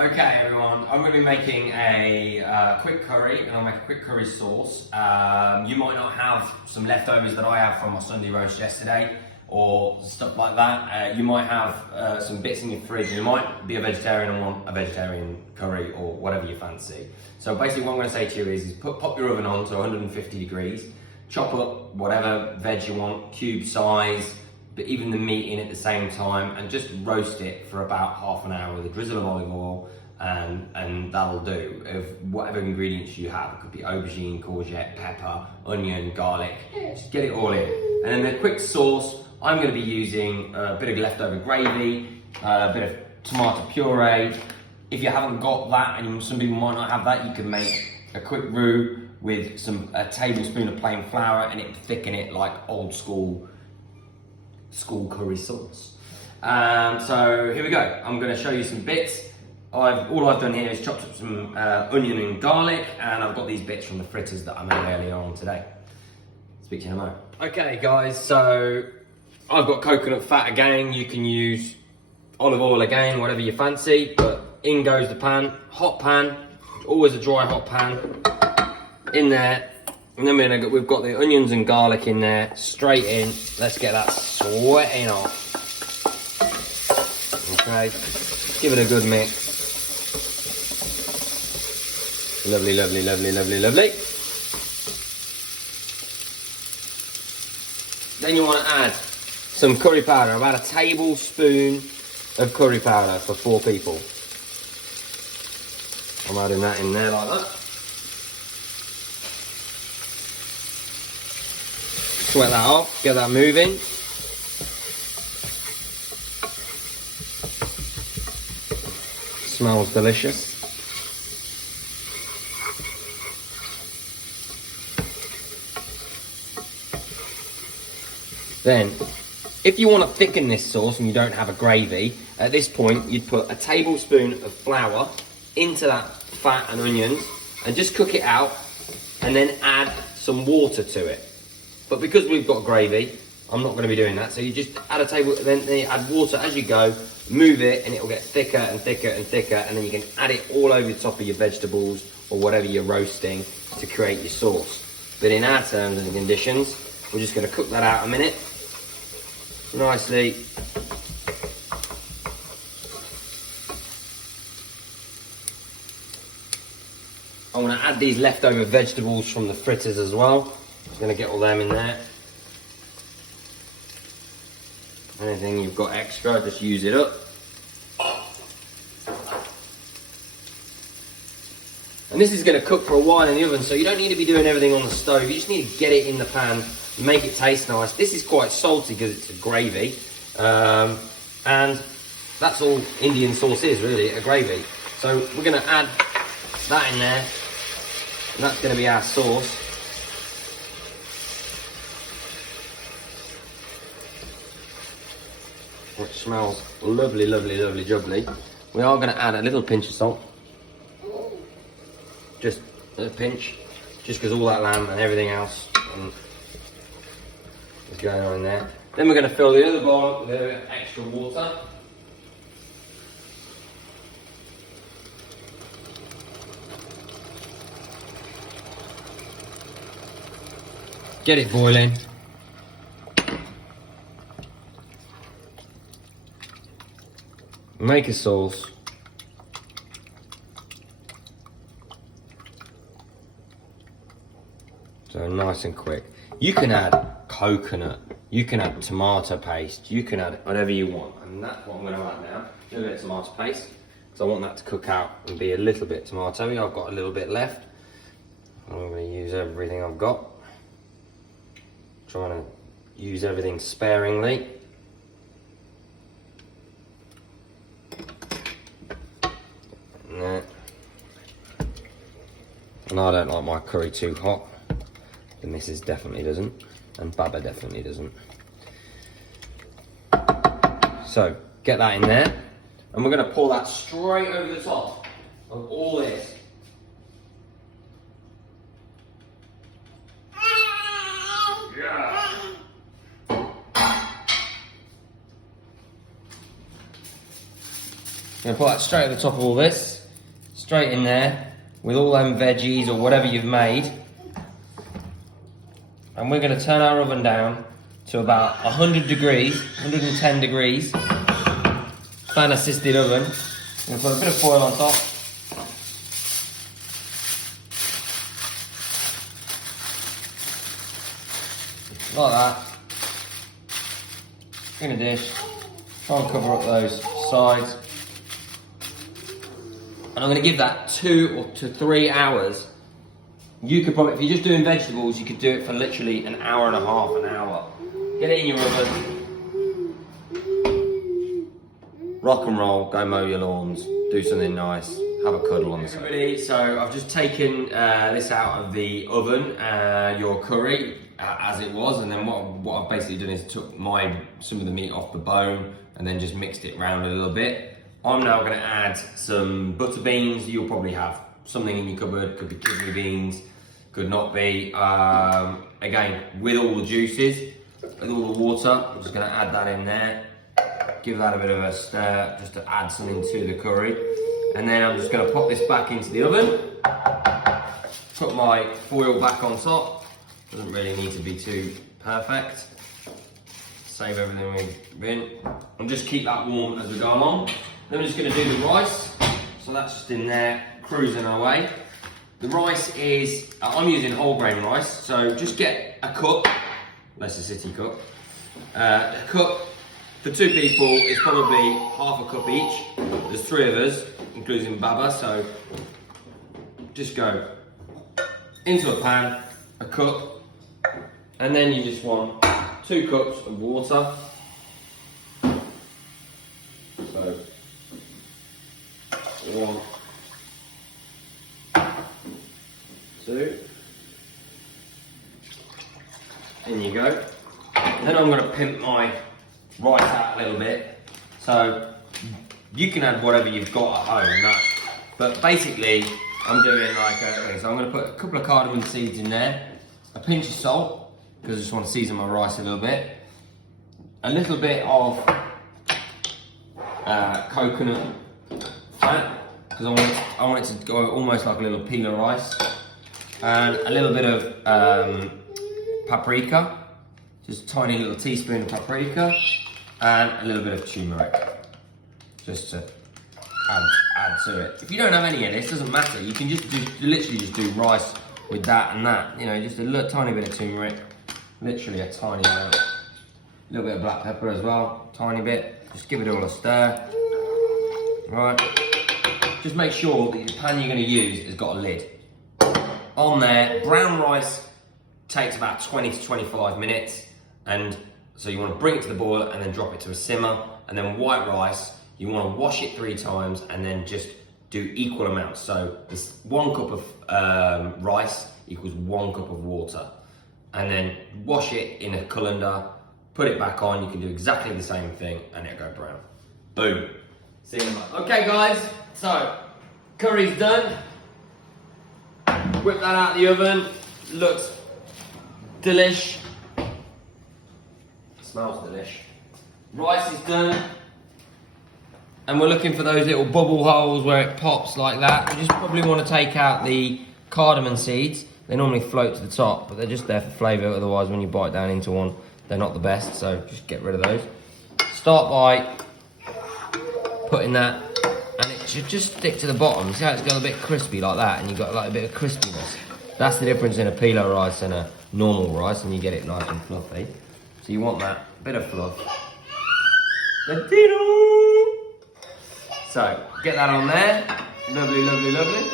Okay everyone, I'm going to be making a quick curry, and I'll make a quick curry sauce. You might not have some leftovers that I have from my Sunday roast yesterday or stuff like that. You might have some bits in your fridge. You might be a vegetarian and want a vegetarian curry or whatever you fancy. So basically what I'm going to say to you is pop your oven on to 150 degrees, chop up whatever veg you want, cube size, but even the meat in at the same time, and just roast it for about half an hour with a drizzle of olive oil, and that'll do. Of whatever ingredients you have, it could be aubergine, courgette, pepper, onion, garlic, just get it all in. And then the quick sauce, I'm going to be using a bit of leftover gravy, a bit of tomato puree. If you haven't got that, and some people might not have that, you can make a quick roux with a tablespoon of plain flour, and it thicken it like old school curry sauce. So here we go. I'm going to show you some bits. All I've done here is chopped up some onion and garlic, and I've got these bits from the fritters that I made earlier on today. Speak to you in a moment. Okay guys, so I've got coconut fat again. You can use olive oil again, whatever you fancy, but in goes the pan. Hot pan, always a dry hot pan. In there. And then we've got the onions and garlic in there, straight in. Let's get that sweating off. Okay, give it a good mix. Lovely, lovely, lovely, lovely, lovely. Then you want to add some curry powder, about a tablespoon of curry powder for 4 people. I'm adding that in there like that. Sweat that off, get that moving. Smells delicious. Then, if you want to thicken this sauce and you don't have a gravy, at this point you'd put a tablespoon of flour into that fat and onions and just cook it out, and then add some water to it. But because we've got gravy, I'm not going to be doing that. So you just add then you add water as you go, move it, and it will get thicker and thicker and thicker, and then you can add it all over the top of your vegetables or whatever you're roasting to create your sauce. But in our terms and conditions, we're just going to cook that out a minute, nicely. I want to add these leftover vegetables from the fritters as well. Gonna get all them in there. Anything you've got extra, just use it up. And this is gonna cook for a while in the oven, so you don't need to be doing everything on the stove. You just need to get it in the pan, make it taste nice. This is quite salty because it's a gravy, and that's all Indian sauce is really, a gravy. So we're gonna add that in there, and that's gonna be our sauce. Which smells lovely, lovely, lovely, jubbly. We are going to add a little pinch of salt. Just a pinch, just because all that lamb and everything else is going on in there. Then we're going to fill the other bowl up with a bit of extra water. Get it boiling. Make a sauce. So nice and quick. You can add coconut, you can add tomato paste, you can add whatever you want. And that's what I'm going to add now. A little bit of tomato paste, because I want that to cook out and be a little bit tomatoey. I've got a little bit left. I'm going to use everything I've got. Trying to use everything sparingly. And I don't like my curry too hot. The missus definitely doesn't, and Baba definitely doesn't. So get that in there, and we're going to pour that straight over the top of all this. Yeah. I'm gonna put that straight at the top of all this, straight in there with all them veggies or whatever you've made. And we're gonna turn our oven down to about 100 degrees, 110 degrees. Fan assisted oven. I'm gonna put a bit of foil on top. Like that. In a dish. Try and cover up those sides. And I'm going to give that 2 to 3 hours. You could probably, if you're just doing vegetables, you could do it for literally an hour and a half, an hour. Get it in your oven. Rock and roll, go mow your lawns, do something nice, have a cuddle on the side. Everybody, so I've just taken this out of the oven, your curry, as it was, and then what I've basically done is took some of the meat off the bone and then just mixed it around a little bit. I'm now going to add some butter beans. You'll probably have something in your cupboard, could be kidney beans, could not be. Again, with all the juices, with all the water, I'm just going to add that in there. Give that a bit of a stir, just to add something to the curry. And then I'm just going to pop this back into the oven. Put my foil back on top. Doesn't really need to be too perfect. Save everything we've been. And just keep that warm as we go along. Then we're just going to do the rice. So that's just in there, cruising our way. The rice is, I'm using whole grain rice. So just get a cup, unless it's a city cup. A cup for 2 people is probably half a cup each. There's 3 of us, including Baba. So just go into a pan, a cup, and then you just want 2 cups of water. So 1, 2. In you go. Then I'm going to pimp my rice out a little bit. So you can add whatever you've got at home. But basically, I'm doing like so I'm going to put a couple of cardamom seeds in there, a pinch of salt, because I just want to season my rice a little bit, a little bit of coconut fat, because I want it to go almost like a little peel of rice, and a little bit of paprika, just a tiny little teaspoon of paprika, and a little bit of turmeric, just to add to it. If you don't have any of this, doesn't matter. You can just literally just do rice with that and that. You know, just a little tiny bit of turmeric, literally a tiny amount. A little bit of black pepper as well, tiny bit. Just give it all a stir. Right. Just make sure that the pan you're going to use has got a lid. On there, brown rice takes about 20 to 25 minutes, and so you want to bring it to the boil and then drop it to a simmer. And then white rice, you want to wash it 3 times and then just do equal amounts. So this 1 cup of rice equals 1 cup of water. And then wash it in a colander, put it back on. You can do exactly the same thing and it'll go brown. Boom. See you in a moment. Okay guys, so curry's done. Whip that out of the oven. Looks delish. Smells delish. Rice is done. And we're looking for those little bubble holes where it pops like that. We just probably want to take out the cardamom seeds. They normally float to the top, but they're just there for flavour. Otherwise, when you bite down into one, they're not the best. So just get rid of those. Start by putting that, and it should just stick to the bottom. See how it's got a bit crispy like that, and you've got like a bit of crispiness. That's the difference in a pilau rice and a normal rice, and you get it nice and fluffy. So you want that bit of fluff. So, get that on there. Lovely, lovely, lovely.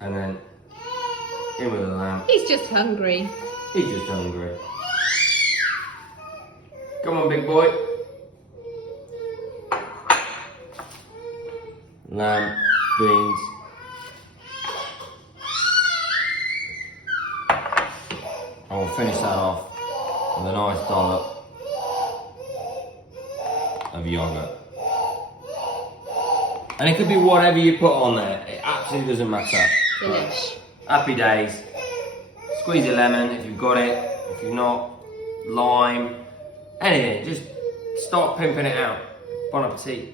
And then, in with the lamb. He's just hungry. He's just hungry. Come on, big boy. Lamb, beans. I'll finish that off with a nice dollop of yogurt. And it could be whatever you put on there. It absolutely doesn't matter. Delish. Happy days. Squeeze a lemon if you've got it. If you're not, lime, anything. Just start pimping it out. Bon appetit.